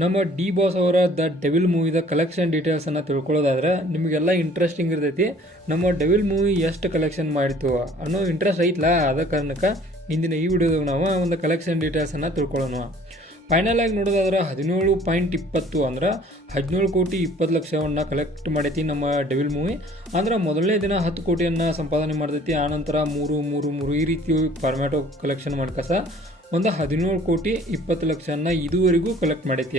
ನಮ್ಮ D boss ಅವರ the devil ಮೂವಿದ collection ಡೀಟೇಲ್ಸನ್ನು ತಿಳ್ಕೊಳ್ಳೋದಾದ್ರೆ ನಿಮಗೆಲ್ಲ ಇಂಟ್ರೆಸ್ಟಿಂಗ್ ಇರ್ತೈತಿ. ನಮ್ಮ ಡೆವಿಲ್ ಮೂವಿ ಎಷ್ಟು ಕಲೆಕ್ಷನ್ ಮಾಡಿತು ಅನ್ನೋ ಇಂಟ್ರೆಸ್ಟ್ ಐತಲ್ಲ, ಅದ ಕಾರಣಕ್ಕೆ ಇಂದಿನ ಈ ವಿಡಿಯೋದಾಗ ನಾವು ಒಂದು ಕಲೆಕ್ಷನ್ ಡೀಟೇಲ್ಸನ್ನು ತಿಳ್ಕೊಳ್ಳೋಣ. ಫೈನಲ್ ಆಗಿ ನೋಡೋದಾದ್ರೆ 17.20 ಅಂದ್ರೆ 17,20,00,000 ಕಲೆಕ್ಟ್ ಮಾಡೈತಿ ನಮ್ಮ ಡೆವಿಲ್ ಮೂವಿ. ಅಂದ್ರೆ ಮೊದಲನೇ ದಿನ 10 ಕೋಟಿಯನ್ನು ಸಂಪಾದನೆ ಮಾಡ್ತೈತಿ. ಆನಂತರ 3 ಈ ರೀತಿ ಫಾರ್ಮ್ಯಾಟು ಕಲೆಕ್ಷನ್ ಮಾಡ್ಕಸ ಒಂದು 17,20,00,000 ಇದುವರೆಗೂ ಕಲೆಕ್ಟ್ ಮಾಡೈತಿ.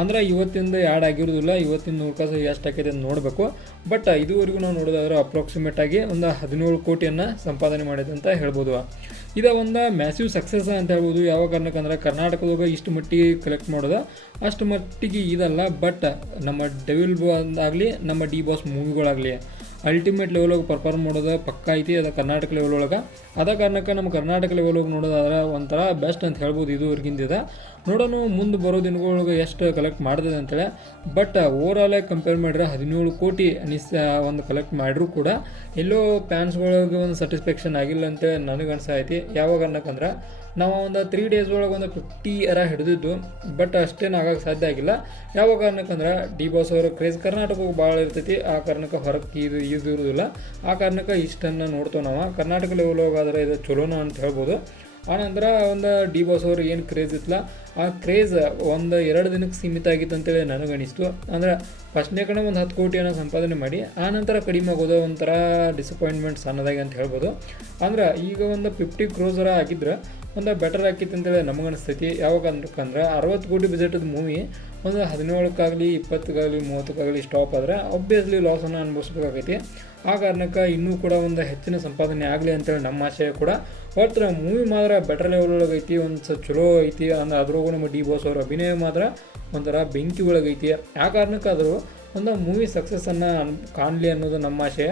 ಅಂದ್ರೆ ಇವತ್ತಿಂದ ಆ್ಯಡ್ ಆಗಿರೋದಿಲ್ಲ, ಇವತ್ತಿನ ನೋಡ್ಕಸ ಎಷ್ಟು ಆಕೈತೆ ಅಂತ ನೋಡಬೇಕು. ಬಟ್ ಇದುವರೆಗೂ ನಾವು ನೋಡೋದಾದ್ರೆ ಅಪ್ರಾಕ್ಸಿಮೇಟ್ ಆಗಿ ಒಂದು 17 ಕೋಟಿಯನ್ನು ಸಂಪಾದನೆ ಮಾಡಿದೆ ಅಂತ ಹೇಳ್ಬೋದು. ಇದು ಒಂದು ಮ್ಯಾಸಿವ್ ಸಕ್ಸಸ್ ಅಂತ ಹೇಳ್ಬೋದು. ಯಾವ ಕಾರಣಕ್ಕಂದ್ರೆ ಕರ್ನಾಟಕದಾಗ ಇಷ್ಟು ಮಟ್ಟಿಗೆ ಕಲೆಕ್ಟ್ ಮಾಡೋದು ಅಷ್ಟು ಮಟ್ಟಿಗೆ ಇದಲ್ಲ. ಬಟ್ ನಮ್ಮ ಡೆವಿಲ್ ಆಗಲಿ ನಮ್ಮ ಡಿ ಬಾಸ್ ಮೂವಿಗಳಾಗಲಿ ಅಲ್ಟಿಮೇಟ್ ಲೆವೆಲೊಳಗೆ ಪರ್ಫಾರ್ಮ್ ಮಾಡೋದು ಪಕ್ಕ ಐತಿ. ಅದು ಕರ್ನಾಟಕ ಲೆವೆಲ್ ಒಳಗೆ. ಅದ ಕಾರಣಕ್ಕೆ ನಮ್ಮ ಕರ್ನಾಟಕ ಲೆವೆಲ್ ಒಳಗೆ ನೋಡೋದಾದ್ರೆ ಒಂಥರ ಬೆಸ್ಟ್ ಅಂತ ಹೇಳ್ಬೋದು. ಇದುವರೆಗಿಂದಿದೆ ನೋಡೋಣ ಮುಂದೆ ಬರೋ ದಿನಗಳೊಳಗೆ ಎಷ್ಟು ಕಲೆಕ್ಟ್ ಮಾಡ್ತದೆ ಅಂತೇಳಿ. ಬಟ್ ಓವರಾಲಾಗಿ ಕಂಪೇರ್ ಮಾಡಿದ್ರೆ 17 ಕೋಟಿ ಒಂದು ಕಲೆಕ್ಟ್ ಮಾಡಿದ್ರು ಕೂಡ ಎಲ್ಲೋ ಫ್ಯಾನ್ಸ್ಗಳಿಗೆ ಒಂದು ಸ್ಯಾಟಿಸ್ಫ್ಯಾಕ್ಷನ್ ಆಗಿಲ್ಲ ಅಂತೇಳಿ ನನಗೆ ಅನ್ಸೈತಿ. ಯಾವಾಗ ಅನ್ನಕಂದ್ರೆ ನಾವು ಒಂದು 3 ಡೇಸ್ ಒಳಗೆ ಒಂದು 50 ಹಿಡಿದಿದ್ದು, ಬಟ್ ಅಷ್ಟೇನು ಆಗಕ್ಕೆ ಸಾಧ್ಯ ಆಗಿಲ್ಲ. ಯಾವ ಕಾರಣಕ್ಕಂದ್ರೆ ಡಿ ಬಾಸ್ ಅವರ ಕ್ರೇಜ್ ಕರ್ನಾಟಕಕ್ಕೆ ಭಾಳ ಇರ್ತೈತಿ. ಆ ಕಾರಣಕ್ಕೆ ಹೊರಗೆ ಇದು ಇರೋದಿಲ್ಲ. ಆ ಕಾರಣಕ್ಕೆ ಇಷ್ಟನ್ನು ನೋಡ್ತೇವೆ ನಾವು. ಕರ್ನಾಟಕ ಲೆವೆಲ್ ಹೋಗಾದ್ರೆ ಇದು ಚಲೋನ ಅಂತ ಹೇಳ್ಬೋದು. ಆನಂತರ ಒಂದು ಡಿ ಬಾಸ್ ಅವ್ರು ಏನು ಕ್ರೇಜ್ ಇತ್ತಲ್ಲ, ಆ ಕ್ರೇಜ್ ಒಂದು 2 ದಿನಕ್ಕೆ ಸೀಮಿತ ಆಗಿತ್ತು ಅಂತೇಳಿ ನನಗನಿಸ್ತು. ಅಂದರೆ ಫಸ್ಟ್ನೇ ಕಡೆ ಒಂದು 10 ಕೋಟಿಯನ್ನು ಸಂಪಾದನೆ ಮಾಡಿ ಆನಂತರ ಕಡಿಮೆ ಆಗೋದು ಒಂಥರ ಡಿಸಪಾಯಿಂಟ್ಮೆಂಟ್ ಸಣ್ಣದಾಗಿ ಅಂತ ಹೇಳ್ಬೋದು. ಅಂದ್ರೆ ಈಗ ಒಂದು 50 ಕ್ರೋಸರ ಆಗಿದ್ರೆ ಒಂದು ಬೆಟರ್ ಆಕಿತ್ತು ಅಂತೇಳಿ ನಮಗನಿಸ್ತೈತಿ. ಯಾವಾಗ ಅಂದ್ರೆ 60 ಕೋಟಿ ಬಜೆಟದ ಮೂವಿ ಒಂದು 17ಕ್ಕಾಗಲಿ 20ಕ್ಕಾಗಲಿ 30ಕ್ಕಾಗಲಿ ಸ್ಟಾಪ್ ಆದರೆ ಆಬ್ವಿಯಸ್ಲಿ ಲಾಸನ್ನು ಅನುಭವಿಸ್ಬೇಕಾಗೈತಿ. ಆ ಕಾರಣಕ್ಕೆ ಇನ್ನೂ ಕೂಡ ಒಂದು ಹೆಚ್ಚಿನ ಸಂಪಾದನೆ ಆಗಲಿ ಅಂತೇಳಿ ನಮ್ಮ ಆಶಯ ಕೂಡ. ಒಟ್ಟು ಮೂವಿ ಮಾತ್ರ ಬೆಟರ್ ಲೆವೆಲ್ ಒಳಗೆ ಐತಿ, ಒಂದು ಚಲೋ ಐತಿ. ಅಂದ್ರೆ ಅದ್ರಾಗೂ ನಮ್ಮ ಡಿ ಬಾಸ್ ಅವ್ರ ಅಭಿನಯ ಮಾತ್ರ ಒಂಥರ ಬೆಂಕಿ ಒಳಗೈತಿ. ಆ ಕಾರಣಕ್ಕೆ ಆದರೂ ಒಂದು ಮೂವಿ ಸಕ್ಸಸ್ಸನ್ನು ಕಾಣಲಿ ಅನ್ನೋದು ನಮ್ಮ ಆಶಯ.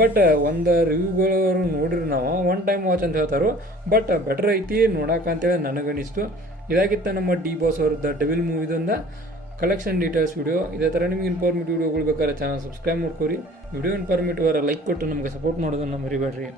ಬಟ್ ಒಂದು ರಿವ್ಯೂಗಳವರು ನೋಡಿರಿ ನಾವು ಒನ್ ಟೈಮ್ ವಾಚ್ ಅಂತ ಹೇಳ್ತಾರೆ. ಬಟ್ ಬೆಟರ್ ಐತಿ ನೋಡೋಕೆ ಅಂತೇಳಿ ನನಗನಿಸ್ತು. ಇದಾಗಿತ್ತು ನಮ್ಮ ಡಿ ಬಾಸ್ ಅವ್ರದ್ದು ಡೆವಿಲ್ ಮೂವಿದಿಂದ ಕಲೆಕ್ಷನ್ ಡೀಟೇಲ್ಸ್ ವಿಡಿಯೋ. ಇದೇ ಥರ ನಿಮ್ಗೆ ಇನ್ಫಾರ್ಮೇಟಿವ್ ವಿಡಿಯೋಗಳು ಬೇಕಾದ್ರೆ ಚಾನಲ್ ಸಬ್ಸ್ಕ್ರೈಬ್ ಮಾಡ್ಕೊರಿ. ವಿಡಿಯೋ ಇನ್ಫಾರ್ಮೇಟಿವ್ ಲೈಕ್ ಕೊಟ್ಟು ನಮಗೆ ಸಪೋರ್ಟ್ ಮಾಡೋದನ್ನು ಮರಿಬೇಡ್ರಿ.